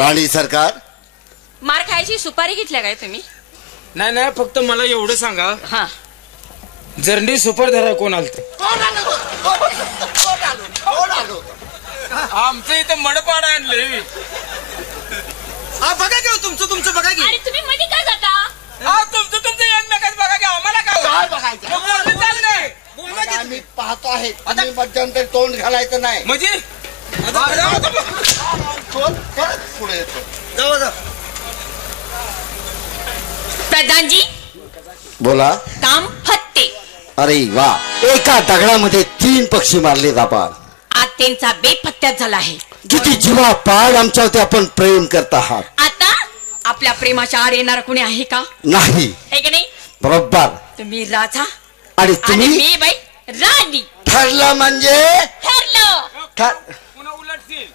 राणी सरकार, मार खायची सुपारी घेतल्या काय तुम्ही? नाही नाही, फक्त मला एवढं सांगा, हा जर्नी सुपर धरा कोण आलत? आमचं इथं मडपाड आणलंय. बघा घेऊ तुमचं बघा घे. आणि तुम्ही मध्ये काय जाता? तुमचं एकमेकाच बघा की आम्हाला काय बघायचं? आम्ही पाहतो आहे, तुम्ही मध्यंतरी तोंड घालायचं नाही. म्हणजे पुढे येतो. जाऊ प्रधानजी बोला. काम फत्ते. अरे वा, एका दगडामध्ये 3 पक्षी मारले आपण. आज त्यांचा बेपत्त्यात झाला आहे. किती जीवा पाड आमच्यावरती आपण प्रेम करत आहात. आता आपल्या प्रेमाच्या आड येणार कोणी आहे का? नाही. है की नाही? बरोबर. तुम्ही राजा आणि तुम्ही मी बाई राणी. ठरलं म्हणजे ठरलं. पुन्हा उलटतील.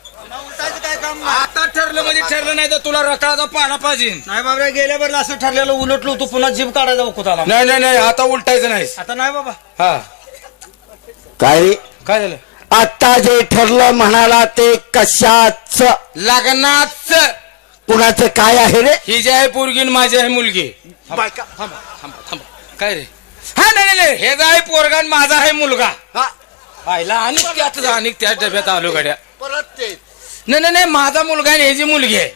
काय काम आता ठरलं म्हणजे ठरलं, नाही तर तुला रताळाचा पाला पाहिजे. नाही बाबा, गेल्या बरं असं ठरलेलं उलटलो तू पुन्हा जीभ काढायचा कुताला. नाही नाही, आता उलटायचं नाही. आता नाही बाबा. हा काय काय झालं? आता जे ठरलं म्हणाला ते कशाच? लग्नाच. कुणाचं काय आहे रे? ही जी आहे पोरगी आणि माझी आहे मुलगी. थांबा काय रे? हा नाही नाही, हे आहे पोरगा आणि माझा आहे मुलगा. आईला आणि त्या डब्यात आलो गड्या. परत ते नाही नाही, माझा मुलगा आणि ह्याची मुलगी आहे.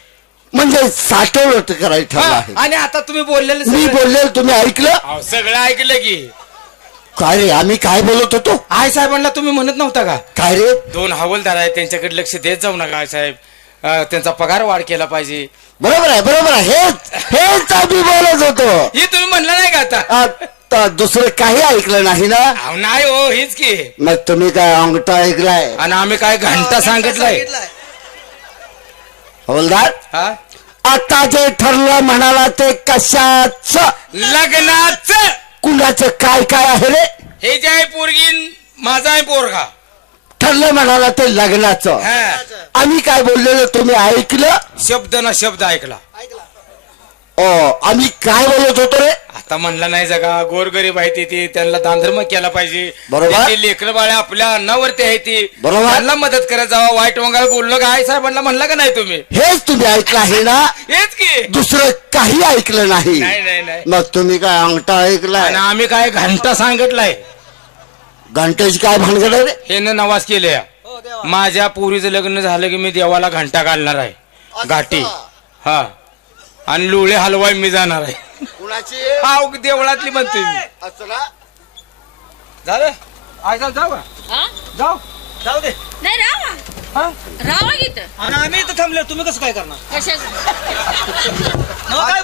म्हणजे साठवलं करायचं ठरलं आहे. आणि आता तुम्ही बोललेलं मी बोललेलं तुम्ही ऐकलं? सगळं ऐकलं की. काय रे, आम्ही काय बोलत होतो? आय साहेबांना तुम्ही म्हणत नव्हता का? काय रे? 2 हवालदार आहेत, त्यांच्याकडे लक्ष देत जाऊ नका आय साहेब. त्यांचा पगार वाढ केला पाहिजे. बरोबर आहे, बरोबर आहे. हेच आम्ही बोलत होतो. हे तुम्ही म्हणलं नाही का आता? आता दुसरं काही ऐकलं नाही ना? नाही हो, हेच की. मग तुम्ही काय अंगठा ऐकलाय आणि आम्ही काय घंटा सांगितलाय? हवलदार, हा आता जे ठरलं म्हणाला ते कशाच? लग्नाच. कुणाचं काय काय आहे रे? हे जे आहे पोरगी माझा आहे पोरगा. ठरलं म्हणाला ते लग्नाचं. आम्ही काय बोललेलो तुम्ही ऐकलं? शब्द ना शब्द ऐकला. आम्ही काय बोलत होतो रे? आता म्हणलं नाही जगा, गोरगरीब आहे ती, त्यांना दानधर्म केला पाहिजे. बरोबर. लेकरं बाळ्या आपल्या अन्नावरती आहे ती, बरोबर. त्यांना मदत करत जावा. वाईट वंगाळ बोललो का आई साहेबांना म्हणलं का नाही तुम्ही? हेच तुम्ही ऐकलं आहे ना? हेच की. दुसरं काही ऐकलं नाही. नाही. मग तुम्ही काय अंगठा ऐकलाय? आणि आम्ही काय घंटा सांगितलाय. घंटेची काय भानगड आहे रे? हे नवाज केले. माझ्या पोरीचं लग्न झालं की मी देवाला घंटा घालणार आहे, घाटी. हा, आणि लोळे हलवाय मी जाणार आहे. कुणाची? हा, देवळातली म्हणतोय मी. झालं आई साहेब, जाऊ का? जाऊ दे. नाही राहा. राहा घेत. आणि आम्ही इथं थांबले, तुम्ही कसं काय करणार? काय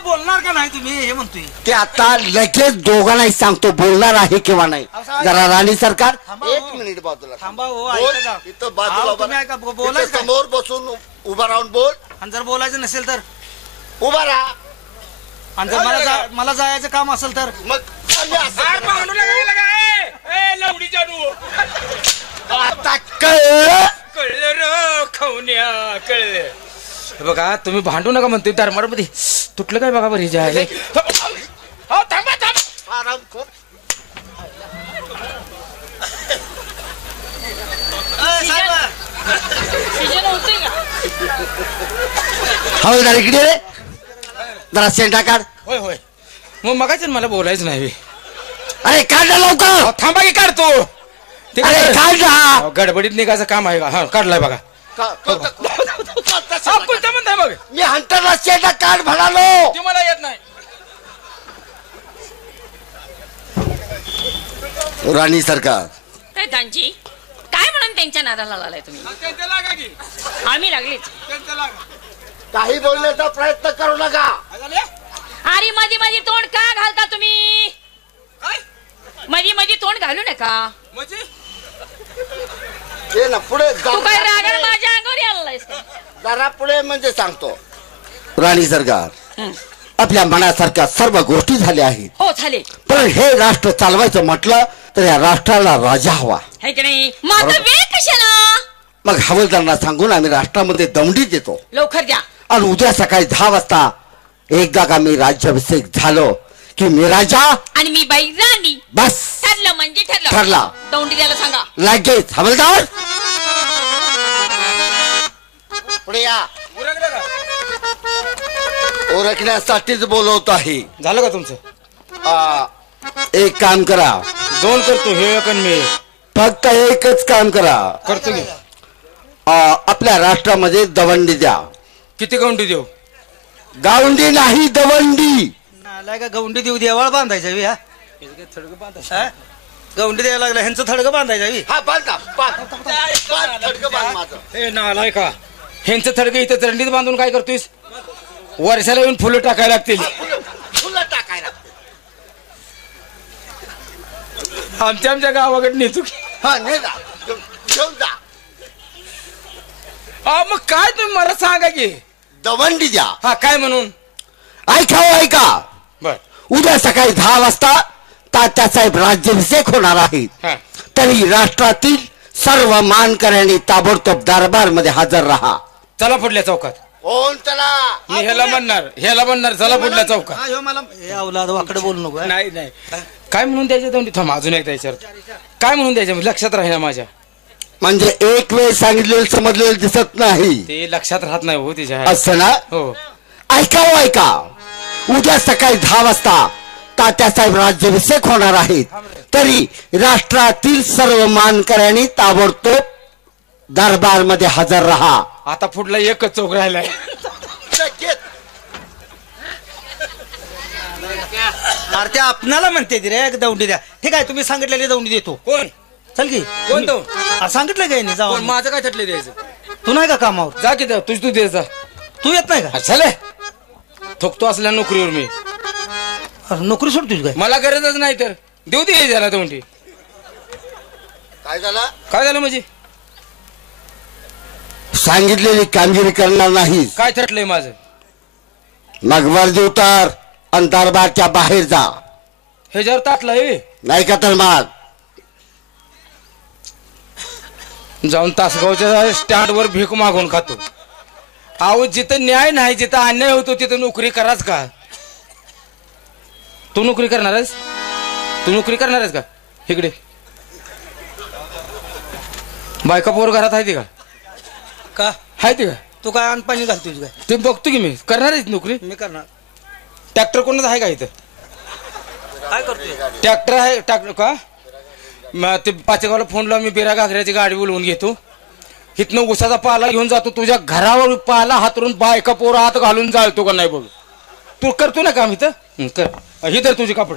बोलणार का नाही तुम्ही, हे म्हणतोय. ते आता लगेच दोघांनाही सांगतो बोलणार आहे किंवा नाही. जरा राणी सरकार 1 मिनिट बाजूला थांबा हो, ऐका जा. इथं बाजूला तुम्ही ऐका, बोलायचं काय? समोर बसून उभा राहून बोल. आणि जर बोलायचं नसेल तर उभा राहा. आणि जर मला जायचं काम असेल तर मग आता कळलं? कळलं र खवण्या, कळलं. बघा तुम्ही भांडू नका म्हणतोय. दरबार मध्ये तुटलं काय बघा बरं. जायला थांबा. आराम कर. हवलदार इकडे रे, जरा सेंटा काढ. होय. मग मगाच मला बोलायचं नाही. अरे काढ ना लवकर. थांबा की काढतो. अरे काढ ना. गडबडीत निघायचं काम आहे का? हा, काढलाय बघा. म्हणताय मग मी हंटरला सेंटा काढ म्हणालो. तुम्हाला येत नाही. राणी सरकार, प्रधानजी काय म्हणून त्यांच्या नादाला लागलाय तुम्ही? आम्ही लागलीच. काही बोलण्याचा प्रयत्न करू नका. अरे मध्ये तोंड का घालता तुम्ही? मध्ये तोंड घालू नका. ये ना पुढे तू काय रागाला माझ्या अंगावर आलायस का? जरा पुढे म्हणजे सांगतो. राणी सरकार, आपल्या मनासारख्या सर्व गोष्टी झाल्या आहेत. हो झाले. पण हे राष्ट्र चालवायचं म्हटलं तर या राष्ट्राला राजा हवा है की नाही? मग वेळ कशाला? मग हवालदारांना सांगून आम्ही राष्ट्रामध्ये दौंडी देतो. लवकर द्या. आणि उद्या सकाळी 10 वाजता एकदा का मी राज्याभिषेक झालो की मी राजा आणि मी बाई राणी. बस ठरलं म्हणजे ठरलं. ठरला. दौंडी द्यायला सांगा लगेच. हवालदार पुढे या. उरकलं का? ओळखण्यासाठीच बोलवत आहे. झालं का तुमचं? एक काम करा. 2 करतो, हे एक आणि मी एक. फक्त एकच काम करा. करतो की. आपल्या राष्ट्रामध्ये दवंडी द्या. किती गवंडी देऊ? गावंडी नाही, दवंडी. नालाय का गवंडी देऊ देवाळ बांधायचा बी, हा हा? गवंडी द्यायला लागला ह्यांचं थडगं बांधायचं बी. हा बांधा, थडकं बांध माझं. ए नालाय का, ह्यांचं थडकं इथं चरंडीत बांधून काय करतोयस? वर्षाला येऊन फुलं टाकायला लागतील. फुलं टाकायला. आमच्या गावाकडे नेतो की. हा ने जा, घेऊन जा. मग काय तुम्ही मला सांगा की. दवंडी द्या. हा काय म्हणून? ऐका. बर. उद्या सकाळी 10 वाजता तात्यासाहेब राज्याभिषेक होणार आहे. हा. तरी राष्ट्रातील सर्व मानकऱ्यांनी ताबडतोब दरबार मध्ये हजर राहा. चला पुढल्या चौकात. कोण चला? मी ह्याला म्हणणार चला पुढल्या चौकात. हा, ह्यो मला हे अवलाद वाकडे बोलू नको, हा? नाही काय म्हणून द्यायचं दवंडी? थांब अजून एकदा याच्यावर काय म्हणून द्यायचं लक्षात राहील माझ्या. म्हणजे एक वेळ सांगितलेलं समजलेलं दिसत नाही. ते लक्षात राहत नाही हो तिच्या. असं ना? हो. ऐका. उद्या सकाळी 10 वाजता तात्यासाहेब राज्याभिषेक होणार आहेत. तरी राष्ट्रातील सर्व मानकऱ्यांनी ताबडतोब दरबार मध्ये हजर राहा. आता पुढला एकच चौक राहिलाय. अरे ते आपणाला म्हणते ती रे दौंडी द्या. ठीक आहे, तुम्ही सांगितलेली दौंडी देतो. कोण चल की. कोण तो? सांगितलं काय नाही जाऊ. माझं काय थटले द्यायचं? तू नाही का कामावर? जा की तू द्यायचा. तू येत नाही का? चले थोकतो असल्या नोकरीवर मी. अरे नोकरी सोडतोय काय? मला गरजच नाही तर देऊ दे झाला दौंडी. काय झालं? काय झालं म्हणजे? सांगितलेली कामगिरी करणार नाही. काय थटलंय माझं? मग वर्दी उतार आणि दरबारच्या बाहेर जा. ह्याच्यावर ताटलंय. नाही का तर मग जाऊन तासगावच्या स्टँड वर भीक मागून खातो. अहो जिथं न्याय नाही, जिथं अन्याय होतो तिथं नोकरी कराच का? तू नोकरी करणारच? का? इकडे बायका पोर घरात आहे का? आहे का? तू काय अन्न पाणी घालतोय काय? ते बघतो की मी. करणार आहे नोकरी? मी करणार. ट्रॅक्टर कोणाचा आहे का इथं? काय करतोय? ट्रॅक्टर आहे. ट्रॅक्टर का? ते पाचेगावला फोन लावून मी बिरा घागऱ्याची गाडी बोलवून घेतो. इथनं उसाचा पाला घेऊन जातो. तुझ्या घरावर पाला हातरून बायका पोर हात घालून जाळतो का नाही बघ. तू करतो ना काम इथं? कर. ही तर तुझी कापड.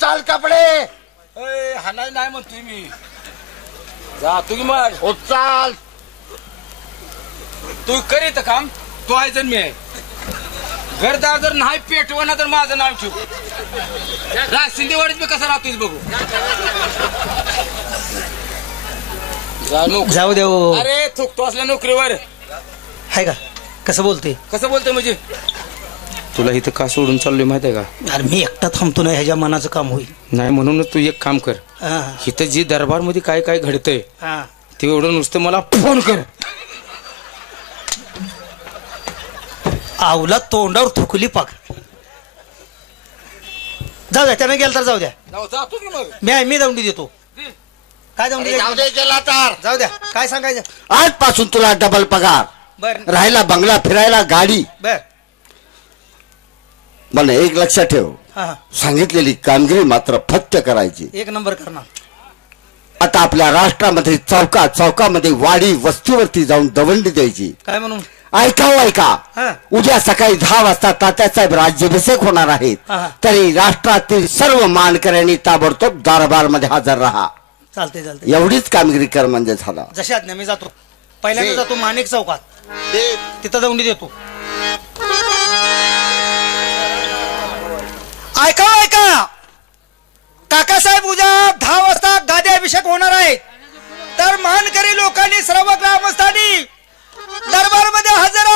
चाल कपडे. हाणाय नाही म्हणतोय मी. जातो की मग. चाल. तू कर इथं काम. तू आहे जण मी आहे. घरदार जर नाही पेटवना तर माझं नाव ठेव. शिंदेवाडीत मी कसं राहतोय बघू. जाऊ दे. अरे थुकतो असल्या नोकरीवर आहे का? कसं बोलते? कसं बोलतोय म्हणजे? तुला इथं का सोडून चाललोय माहित आहे का? अरे मी एकटा थांबतो ना, ह्याच्या मनाचं काम होईल. नाही म्हणूनच तू एक काम कर. इथं जी दरबार मध्ये काय काय घडतंय ते एवढं नुसतं मला फोन कर. आवला तोंडावर थुकली पाक. जाऊ द्या, त्याने गेला तर जाऊ द्या. जातो की मग. मी दौंडी देतो. काय दौंडी जाऊ दे गेला तर. जाऊ द्या. काय सांगायचं? आजपासून तुला डबल पगार. बर राहायला बंगला, फिरायला गाडी. बर. मला एक लक्षात ठेव. हा, सांगितलेली कामगिरी मात्र फत्य करायची. एक नंबर करणार. आता आपल्या राष्ट्रामध्ये चौकामध्ये वाडी वस्तीवरती जाऊन दवंडी द्यायची. काय म्हणून? ऐका. उद्या सकाळी 10 वाजता तात्यासाहेब राज्याभिषेक होणार आहेत. तरी राष्ट्रातील सर्व मानकऱ्यांनी ताबडतोब दरबार मध्ये हजर राहा. चालते. एवढीच कामगिरी कर म्हणजे झाला. जशी आज्ञा. मी जातो. पहिल्यांदा जातो माणिक चौकात. तिथं दौंडी देतो. ऐका. काकासाहेब उद्या 10 वाजता गादी अभिषेक होणार आहेत. तर मानकरी लोकांनी सर्व ग्रामस्थांनी दरबारमध्ये हजर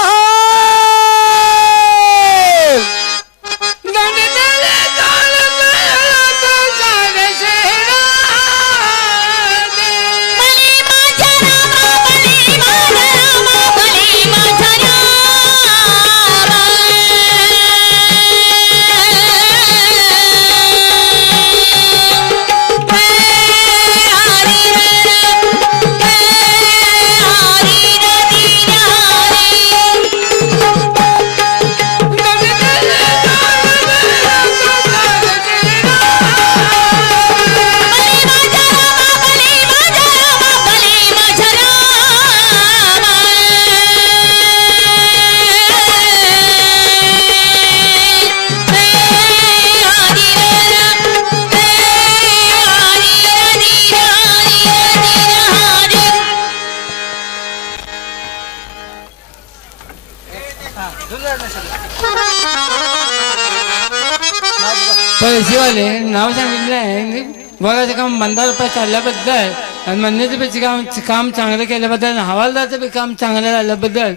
एसीवाले नाव सांगितलं आहे बघायचं काम 15 रुपये चालल्याबद्दल आणि म्हणण्याचं काम चांगलं केल्याबद्दल हवालदारचं बी काम चांगलं झाल्याबद्दल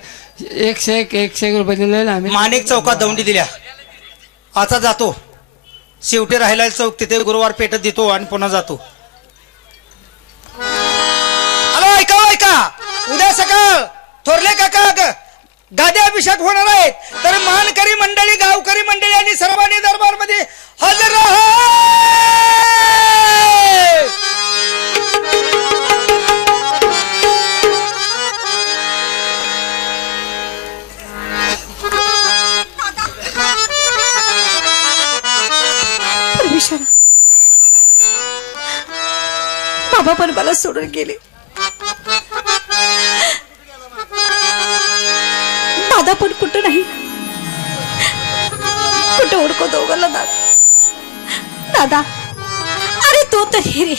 101 रुपये दिलेला आम्ही. माणिक चौकात दौंडी दिल्या. आता जातो शेवटी राहिला चौक तिथे गुरुवार पेटत देतो आणि पुन्हा जातो. हॅलो ऐका उद्या सकाळ थोरले काका गादी अभिषेक होणार आहेत तर मानकरी मंडळी गावकरी मंडळी आणि सर्वांनी दरबार मध्ये हजर राहा. बाबा पण मला सोडून गेले. दादा पण कुठं नाही कुठं ओळखो दोघांना दादा अरे तो तरी रे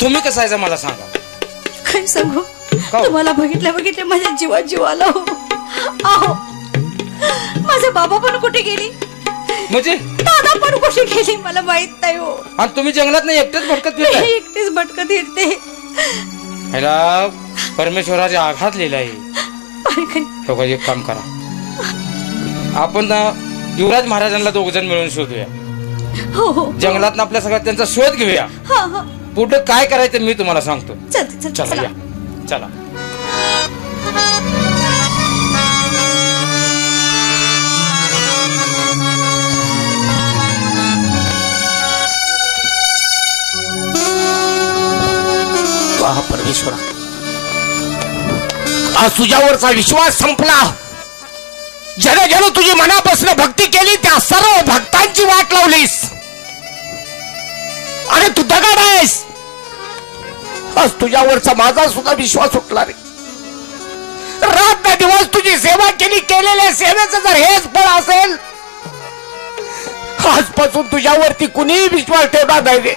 तुम्ही कसं आहे मला सांगा. काय सांगू तुम्हाला बघितल्या माझ्या जीवात जीव आला हो. आहो माझे बाबा पण कुठे गेली म्हणजे दादा पण कुठे गेली मला माहित नाही हो. आणि तुम्ही जंगलात नाही एकटेच भटकत फिरताय. एकटेच भटकत फिरते. ह्याला परमेश्वराचा आघात लिहिला आहे. एक काम करा आपण युवराज महाराजांना 2 जण मिळून शोधूया. हो जंगलात आपल्या सगळ्यात त्यांचा शोध घेऊया. पुढे काय करायचं मी तुम्हाला सांगतो. चला या चला. वाह परमेश्वरा आज तुझ्यावरचा विश्वास संपला. जन तुझी मनापासून भक्ती केली त्या सर्व भक्तांची वाट लावलीस आणि तू दगड आहेस. आज तुझ्यावरचा माझा सुद्धा विश्वास उठला रे. रात ना दिवस तुझी सेवा केली केलेल्या सेवेचं जर हेच फळ असेल आजपासून तुझ्यावरती कुणीही विश्वास ठेवणार नाही रे.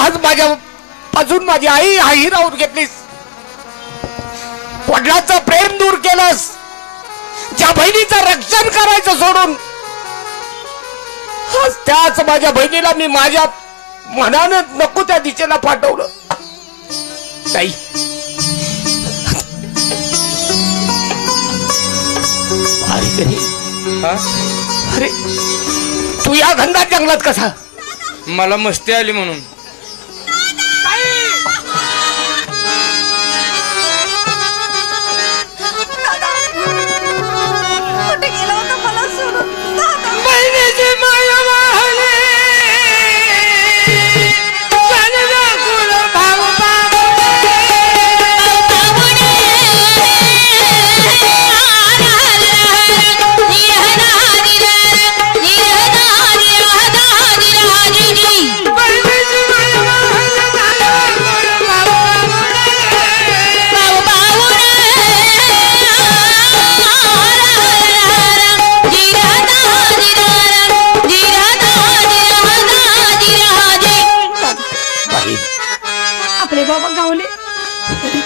आज माझ्या पासून माझी आई राहून घेतलीस. वडिलांचं प्रेम दूर केलंस. ज्या बहिणीचं रक्षण करायचं सोडून आज त्याच माझ्या बहिणीला मी माझ्या मनानं नको त्या दिशेला पाठवलं. नाही अरे तू या घनदाट जंगलात कसा. मला मस्ती आली म्हणून.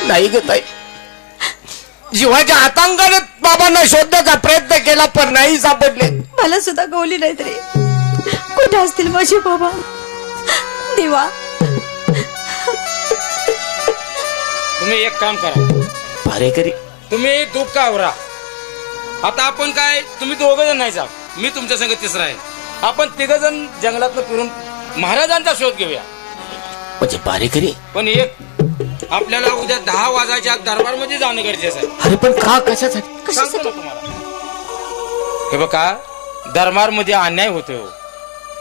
नाही ग ताई. जीवाच्या आतंकाने बाबांना शोधण्याचा प्रयत्न केला पण नाही सापडले. मला सुद्धा गवली नाही तरी कुठे असतील माझे बाबा. देवा तुम्ही एक काम करा भारेकरी तुम्ही दूध का आवरा. आता आपण काय तुम्ही 2 जण नाही जा मी तुमच्या संग 3रा आहे. आपण 3 जण जंगलात फिरून महाराजांचा शोध घेऊया. म्हणजे भारेकरी पण एक आपल्याला उद्या 10 वाजायच्या दरबार मध्ये जाणं गरजेचं आहे. अरे पण का, कशासाठी? सांगतो ना तुम्हाला. हे बघा, दरबार मध्ये अन्याय होतो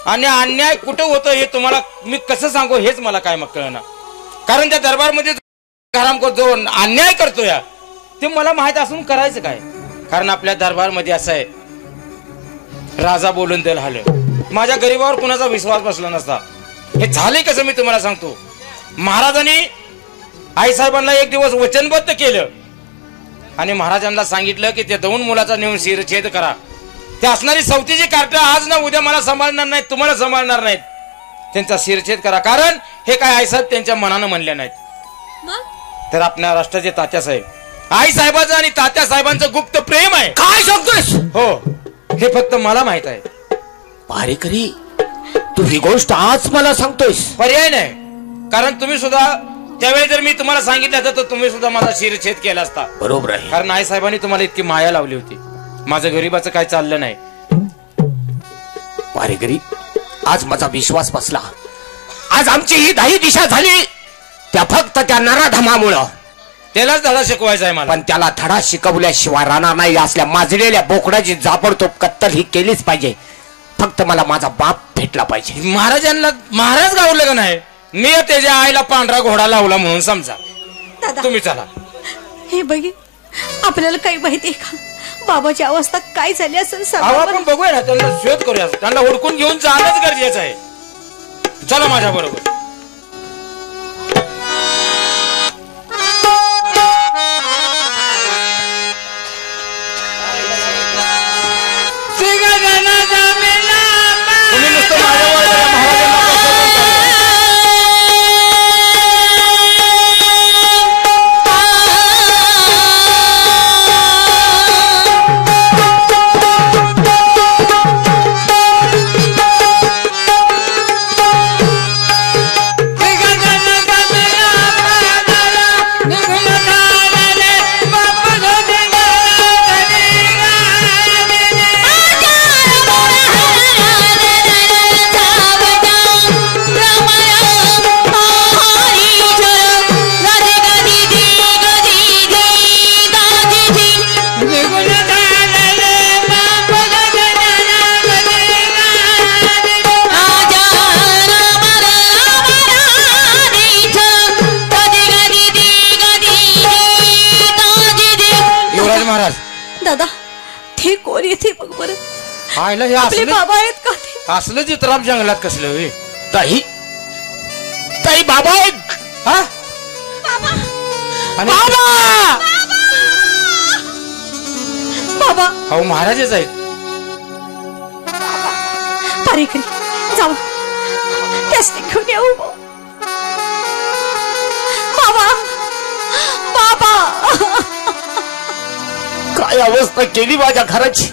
आणि अन्याय कुठं होतं हे तुम्हाला मी कसं सांगू हेच मला काय मग कळना. कारण त्या दरबार मध्ये जो अन्याय करतो या ते मला माहित असून करायचं काय. कारण आपल्या दरबार मध्ये असं आहे, राजा बोलून देल हालं. माझ्या गरीबावर कुणाचा विश्वास बसला नसता. हे झाले कसं मी तुम्हाला सांगतो. महाराजांनी आईसाहेबांना एक दिवस वचनबद्ध केलं आणि महाराजांना सांगितलं की त्या 2 मुलाचा नेऊन शिरछेद करा. ते असणारी सवतीची कार्ट आज ना उद्या मला सांभाळणार नाहीत, तुम्हाला सांभाळणार नाहीत. त्यांचा शिरछेद करा. कारण हे काय आईसाहेब त्यांच्या मनानं म्हणले नाहीत. तर आपल्या राष्ट्राचे तात्यासाहेब, आईसाहेबांचं आणि तात्यासाहेबांचं गुप्त प्रेम आहे. काय सांगतोस? हो, हे फक्त मला माहित आहे. पारेकरी, तू ही गोष्ट आज मला सांगतोयस? पर्याय नाही. कारण तुम्ही सुद्धा त्यावेळी जर मी तुम्हाला सांगितलं असतं तर तुम्ही सुद्धा माझा शिरछेद केला असता. बरोबर आहे. कारण आईसाहेबांनी तुम्हाला इतकी माया लावली होती. माझं गरीबाचं काय चाललं नाही. पारेकरी, आज माझा विश्वास बसला. आज आमची ही 10 दिशा झाली त्या फक्त त्या नराधमामुळं. त्यालाच धडा शिकवायचा आहे मला. पण त्याला धडा शिकवल्याशिवाय राहणार नाही. असल्या माजलेल्या बोकडाची जाबडतोब कत्तल ही केलीच पाहिजे. फक्त मला माझा बाप भेटला पाहिजे. महाराजांना महाराज गावलं का नाही, मी त्याच्या आईला पांढरा घोडा लावला म्हणून समजा. दादा, तुम्ही चला. हे बघे, आपल्याला काही माहितीये का बाबाची अवस्था काय झाली असेल? अहो, आपण बघूया ना, त्यांना शोध करूया. त्यांना हुडकून घेऊन जाणंच गरजेचं आहे. चला माझ्या बरोबर. तुम्ही नुसतं माझ्यावर बघा, महाराजांना कसं बोलतात. दादा, ते कोण येते बघ बरं. आयला हे आपले असलं बाबा आहेत का ते? असलं चित्राप जंगलात कसलं होय. ताई, ताई, बाबा आहेत. हा? आणि बाबा, अहो महाराजच आहेत. पारेकरी, जाऊ त्यासने घेऊन येऊ. बाबा, बाबा, काय अवस्था केली माझ्या घराची.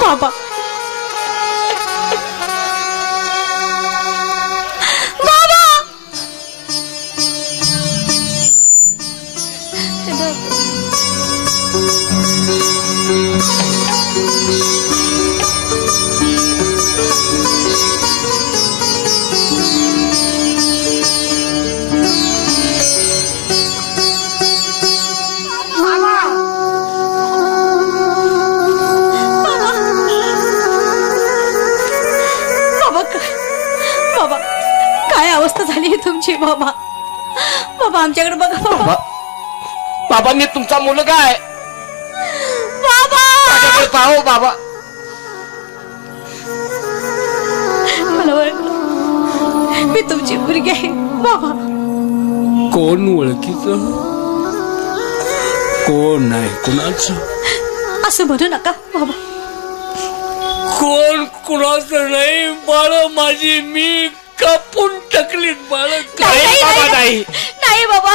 बाबा, बाबा, बाबा, काय अवस्था झाली तुमची? बाबा, बाबा, आमच्याकडे बघा. बाबा, बाबा, मी तुमचा मुलगा आहे. बाबा, माझ्याकडे पाहो. बाबा, मला ओळखलं, मी तुमची मुलगी आहे. बाबा, कोण ओळखीचं, कोण नाही कुणाचं, असं म्हणू नका बाबा. कोण कुणाचं नाही. बाळ माझी मी कापून टाकलीत. बाळ नाही बाबा, नाही. नाही बाबा.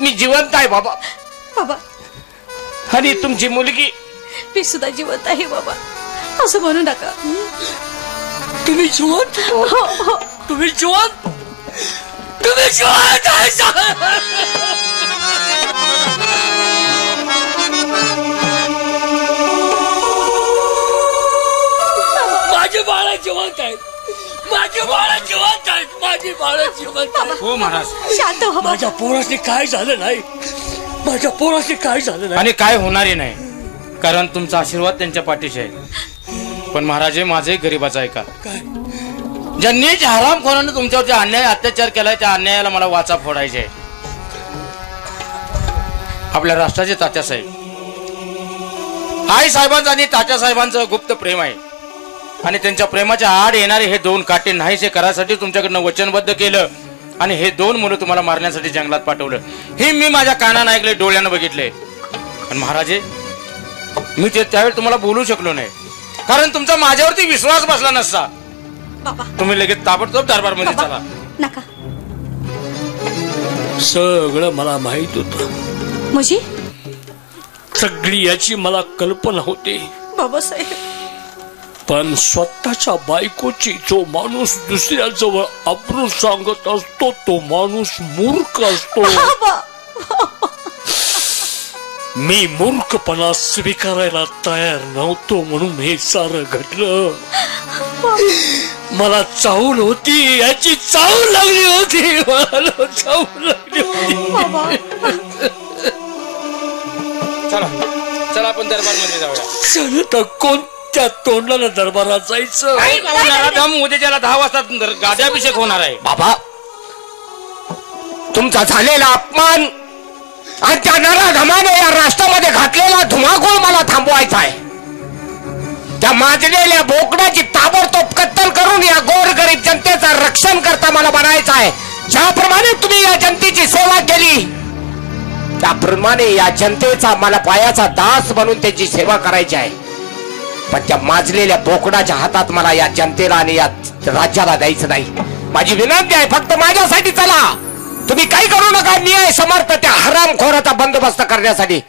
मी जिवंत आहे बाबा. बाबा, आणि तुमची मुलगी. मी सुद्धा जिवंत आहे बाबा, असं म्हणू नका. तुम्ही जिवंत, हो, हो. तुम्ही जिवंत, तुम्ही जिवंत आहे. माझी बाळ जिवंत आहे. हो महाराज. शांत हो. माझ्या पोराशी काय झालं नाही, माझ्या पोराशी काय झालं नाही. आणि काय होणारही नाही, कारण तुमचा आशीर्वाद त्यांच्या पाठीशी आहे. पण महाराज माझे गरीबाचं ऐका. ज्यांनी हरामखोरानं तुमच्यावरती अन्याय अत्याचार केलाय त्या अन्यायाला मला वाचा फोडायचे आहे. आपल्या राष्ट्राचे तात्यासाहेब, आई साहेबांचं आणि तात्यासाहेबांचं गुप्त प्रेम आहे. आणि त्यांच्या प्रेमाच्या आड येणारे हे दोन काटे नाहीसे करायसाठी तुमच्याकडनं वचनबद्ध केलं. आणि हे दोन मुलं तुम्हाला मारण्यासाठी जंगलात पाठवलं. हे मी माझ्या कानानं ऐकले, डोळ्यानं बघितले. पण महाराजे मी ते त्यावेळी तुम्हाला बोलू शकलो नाही, कारण तुमचा माझ्यावरती विश्वास बसला नसता. तुम्ही लगेच ताबडतोब दरबारमध्ये चला. नका. सगळं मला माहित होतं, म्हणजे सगळी याची मला कल्पना होती. बाबासाहेब, पण स्वतःच्या बायकोची जो माणूस दुसऱ्याजवळ अब्रू सांगत असतो तो माणूस मूर्ख असतो. मी मूर्खपणा स्वीकारायला तयार नव्हतो, म्हणून हे सारं घडलं. मला चाहूल होती, याची चाहूल लागली होती, मला चाहूल लागली होती. चला चला आपण दरबारमध्ये जाऊया. चल तर कोणत्या तोंडाला दरबारात जायचं? उद्याच्याला 10 वाजता गाद्याभिषेक होणार आहे. बाबा, तुमचा झालेला अपमान आणि त्या नराधमाने या राष्ट्रामध्ये घातलेला धुमाकूळ मला थांबवायचा आहे. त्या माजलेल्या बोकडाची ताबडतोब कत्तल करून या गोरगरीब जनतेचं रक्षण करता मला बनायचं आहे. ज्याप्रमाणे तुम्ही या जनतेची सेवा केली त्याप्रमाणे या जनतेचा मला पायाचा दास बनून त्याची सेवा करायची आहे. पण त्या माजलेल्या बोकडाच्या हातात मला या जनतेला आणि या राज्याला द्यायचं नाही. माझी विनंती आहे, फक्त माझ्यासाठी चला. तुम्ही काही करू नका. न्याय समर्थ त्या हरामखोराचा बंदोबस्त करण्यासाठी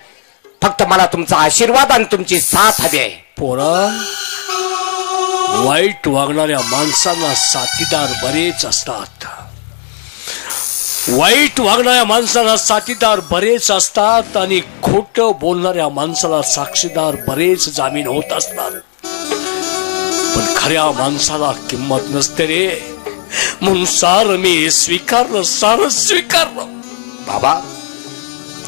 फक्त मला तुमचा आशीर्वाद आणि तुमची साथ हवी आहे. पोरा, वाईट वागणाऱ्या माणसांना साथीदार बरेच असतात. वाईट वागणाऱ्या माणसाला साथीदार बरेच असतात आणि खोटं बोलणाऱ्या माणसाला साक्षीदार बरेच जामीन होत असतात. पण खऱ्या माणसाला किंमत नसते रे, म्हणून सारं मी स्वीकारलं, सारं स्वीकारलं. बाबा,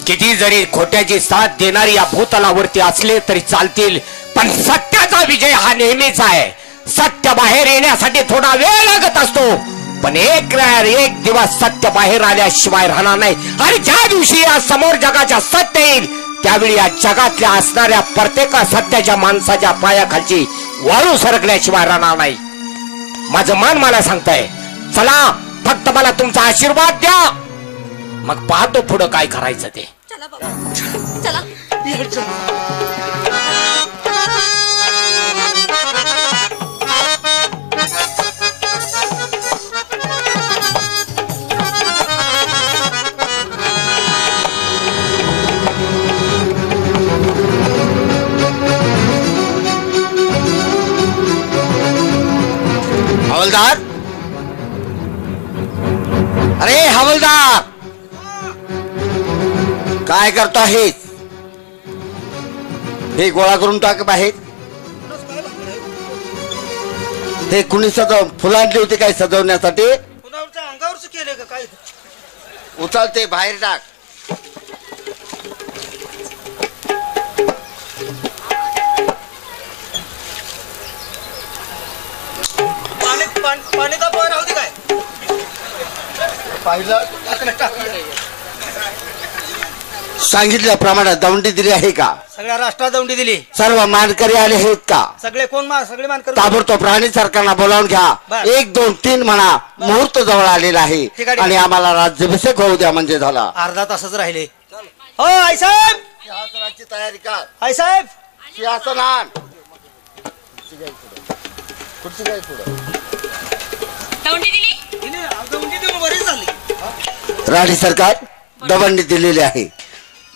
किती जरी खोट्याची साथ देणारी या भूतलावरती असले तरी चालतील, पण सत्याचा विजय हा नेहमीच आहे. सत्य बाहेर येण्यासाठी थोडा वेळ लागत असतो, पण एक दिवस सत्य बाहेर आल्याशिवाय राहणार नाही. आणि ज्या दिवशी या समोर जगाच्या सत्य येईल त्यावेळी या जगातल्या असणाऱ्या प्रत्येक सत्याच्या माणसाच्या पायाखालची वाळू सरकल्याशिवाय राहणार नाही. माझं मन मला सांगतंय, चला फक्त मला तुमचा आशीर्वाद द्या, मग पाहतो पुढं काय करायचं ते. चला बाबा, चला. हवलदार, अरे हवलदार, काय करतो आहेस? हे गोळा करून टाक बाहेर. हे कुणी फुलं आणली होती काय सजवण्यासाठी? अंगावरच केले का काय? उचलते बाहेर टाक. पाणी तापवायला राहू दे काय? सांगितल्याप्रमाणे दौंडी दिली आहे का? सगळ्या राष्ट्रात दौंडी दिली. सर्व मानकरी आले आहेत का? सगळे कोण सगळे मानकर. ताबडतोब प्राणी सरकारला बोलावून घ्या. 1, 2, 3 म्हणा. मुहूर्त जवळ आलेला आहे आणि आम्हाला राज्याभिषेक होऊ द्या म्हणजे झाला. अर्धा तासच राहिले. हो आई साहेब, सिंहासनाची तयारी कर. आई साहेब, सिंहासन आण. खुर्ची काय पुढं? दौंडी दिली. दौंडी देऊन बरीच झाली. राणी सरकार दवंडी दिलेली आहे.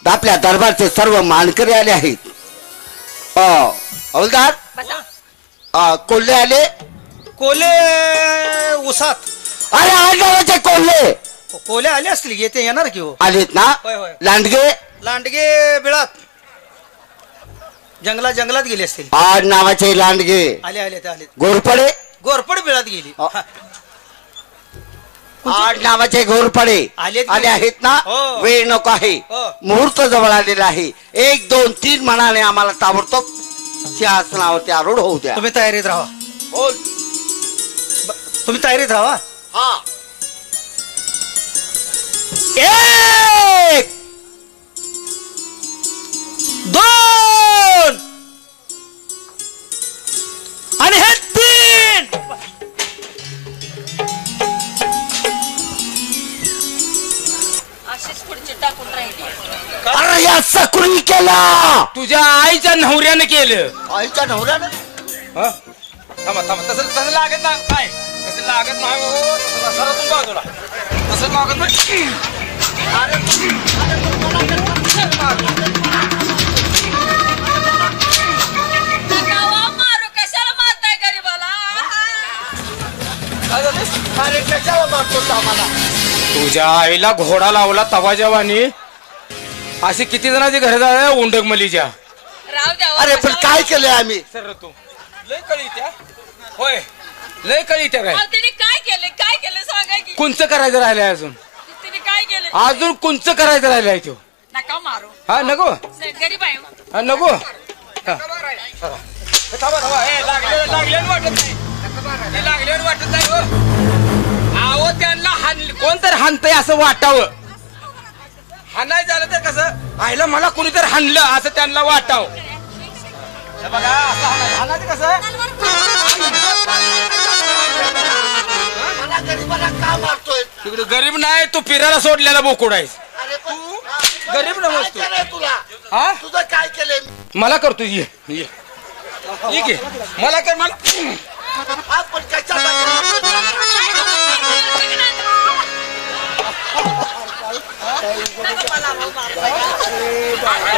आपल्या दरबारचे सर्व मानकरी आले आहेत. हवलदार, कोल्हे आले. कोल्हे उसात. अरे आले कोल्हे. कोल्हे आले असतील, येते येणार की हो. आलेत ना. होय होय. लांडगे बिळात जंगलात गेले असतील. आड नावाचे लांडगे. आले. घोरपडे गोरपड बिळात गेली. आठ नावाचे घोरपडे आलेत की? आले आहेत ना. हो. वेळ नको आहे, हो. मुहूर्त जवळ आलेला आहे. 1 2 3 म्हणाने आम्हाला ताबडतोब सिंहासनावरती आरूढ होऊ द्या. तुम्ही तयारीत राहा. बोल. तुम्ही तयारीत राहा. हा. 1 2 आणि हे 3. अशीच पुढची टाकून राहिली. अरे या सकुरी केला. तुझ्या आईच्या नवऱ्यानं केलं. आईच्या नवऱ्यानं. हा? थांबा थांबा, तसं लागत नाही. काय तसं लागत नाही हो. तसं सरातून बाजूला तसं लागत नाही. नका मारू, कशाला मारताय गरीबाला? अरे कशाला मारतो आम्हाला. तुझ्या आईला घोडा लावला तवाजावानी. अशी किती जणांची घर झाले उंडकमलीच्या. राव द्या. अरे पण काय केलंय आम्ही. सर तू लय कळी त्या. होय लय कळी त्या. काय तिने काय केलं सांगा की. कुंच करायचं राहिलंय अजून. तिने काय केलं? अजून कुंच करायचं राहिलंय तो. नका मारू. हा नको. गरीब आहे. हा नको. हा. थांबा थांबा. लागले वाटत नाही. लागले वाटत नाही हो. आहो त्यांना कोणतरी हाणतंय असं वाटावं. हाणाय झालं तर कसं आईला मला कोणीतरी हाणलं असं त्यांना वाटावं. बघा असं हाणायचं कसं. का मारतोय. तिकडे गरीब नाही, तू फिरायला सोडलेला बोकुड आहेस. अरे तू गरीब ना काय केलंय तुला. हा तुझं काय केलंय. मला करतो ये ये. ये की. मला कर मला. आपण कशाला.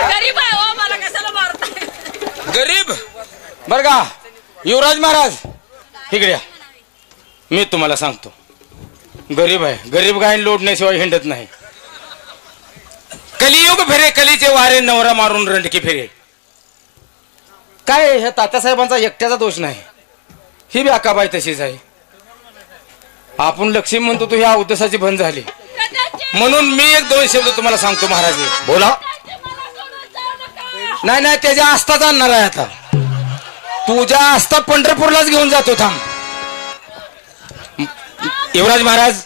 गरीब आहे हो, मला कशाला मारताय. गरीब बर का. युवराज महाराज इकडे या. मी तुम्हाला सांगतो गरीब आहे. गरीब गाय लोडण्याशिवाय हिंडत नाही. कलियुग फिरे कलीचे वारे नवरा मारून रंडकी फिरे. काय हे तात्यासाहेबांचा एकट्याचा दोष नाही. ही बी अकाबाई तशीच आहे. आपण लक्ष्मी म्हणतो तो ह्या उद्देशाची बंद झाली. म्हणून मी 1-2 शब्द तुम्हाला सांगतो महाराज. बोला. नाही नाही त्याच्या आस्थाच आणणार आहे आता. तुझ्या आस्था पंढरपूरलाच घेऊन जातो. थांब. युवराज महाराज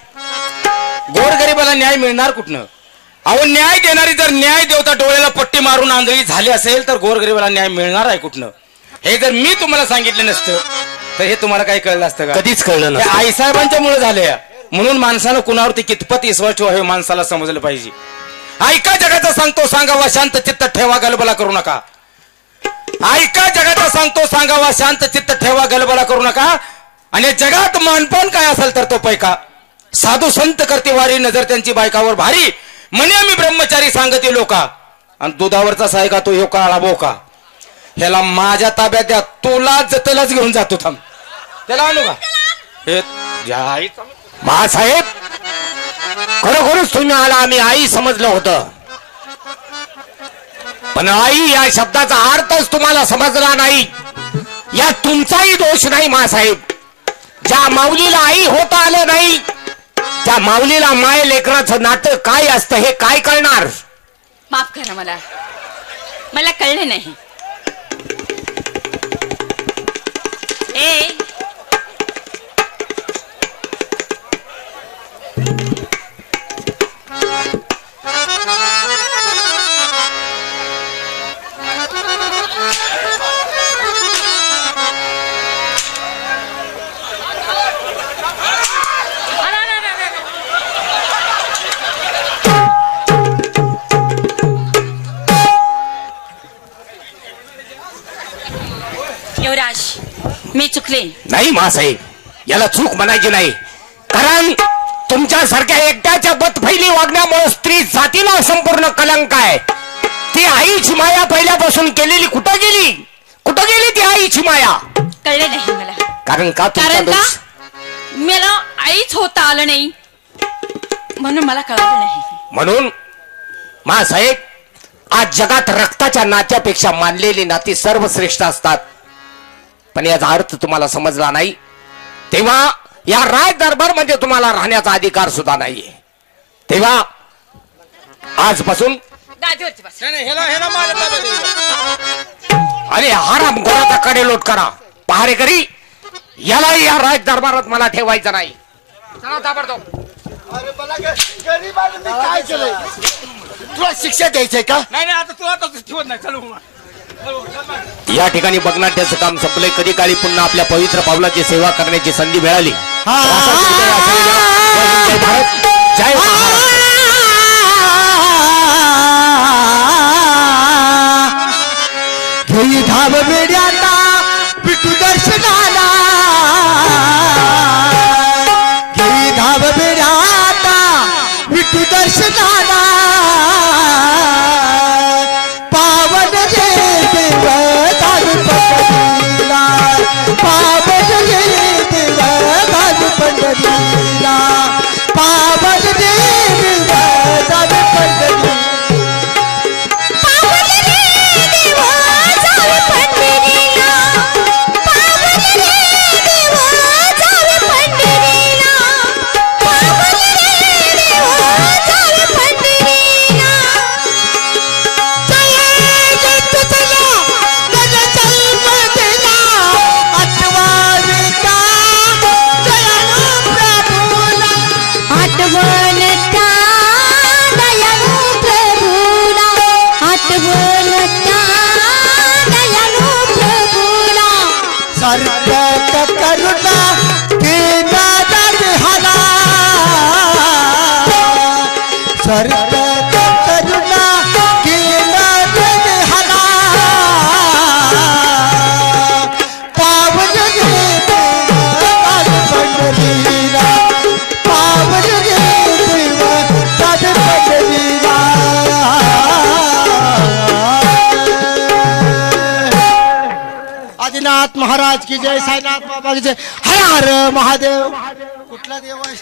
गोरगरिबाला न्याय मिळणार कुठनं. अहो न्याय देणारी जर न्याय देवता डोळ्याला पट्टी मारून आंधळी झाली असेल तर गोरगरिबाला न्याय मिळणार आहे कुठनं. हे जर मी तुम्हाला सांगितलं नसतं तर हे तुम्हाला काही कळलं असतं का. कधीच कळलं नाही. आईसाहेबांच्या मुळे झाले. म्हणून माणसानं कुणावरती कितपत विश्वास ठेवा हे माणसाला समजलं पाहिजे. ऐका जगाचा सांगतो सांगावा शांत चित्त ठेवा गलबला करू नका. ऐका जगाचा सांगतो सांगावा शांत चित्त ठेवा गलबला करू नका. आणि जगात मानपान काय असेल तर तो पैका. साधू संत करते वारी नजर त्यांची बायकावर भारी. म्हणे मी ब्रह्मचारी सांगते लोका. आणि दुधावरचा सायका तो ह्यो काळा बोका. ह्याला माझ्या ताब्यात द्या. तुला जतलाच घेऊन जातो. थांब. त्याला आणू का हे महासाहेब खरोखरच तुम्ही आला. आम्ही आई समजलं होतं पण आई या शब्दाचा अर्थच तुम्हाला समजला नाही. या तुमचाही दोष नाही महासाहेब. ज्या माऊलीला आई होता आलं नाही त्या माऊलीला माय लेकराचं नातं काय असतं हे काय कळणार. माफ करा मला कळले नाही. ए युवराज मी चुकले. नाही महासाहेब याला चूक म्हणायची नाही. कारण तुमच्यासारख्या एकट्याच्या बतफैली वागण्यामुळे स्त्री जातीला संपूर्ण कलंक आहे. ती आईची माया पहिल्यापासून केलेली कुठं गेली ती आईची माया. कळले नाही मला. कारण का मला आईच होता आलं नाही म्हणून मला कळलं नाही. म्हणून महासाहेब आज जगात रक्ताच्या नात्यापेक्षा मानलेली नाती सर्वश्रेष्ठ असतात. पण याचा अर्थ तुम्हाला समजला नाही. तेव्हा या राज दरबार मध्ये तुम्हाला राहण्याचा अधिकार सुद्धा नाहीये. तेव्हा आजपासून गादीवरती बस. आणि हराम गोराचा कडेलोट करा. पहारेकरी यालाही या राज दरबारात मला ठेवायचं नाही. चला ताबडतोब. काय केलंय तुला शिक्षा द्यायचंय का? नाही आता तू आता ठेवत नाही. चलो या ठिकाणी बघनाट्याचं काम संपलंय. कधी काळी पुन्हा आपल्या पवित्र पावलाची सेवा करण्याची संधी मिळाली. जय भारत, जय महाराष्ट्र. घेई धाव बेड्याला पिटू दर्शनाला, घेई धाव बेड्याला पिटू दर्शनाला, पावन रे देव दारू पंढरीला, पावन रे देव दारू पंढरीला, पावन रे देव दारू पंढरीला. आदिनाथ महाराज की जय, साईनाथ बाबा की जय. हर हर महादेव. कुठला देव आहे?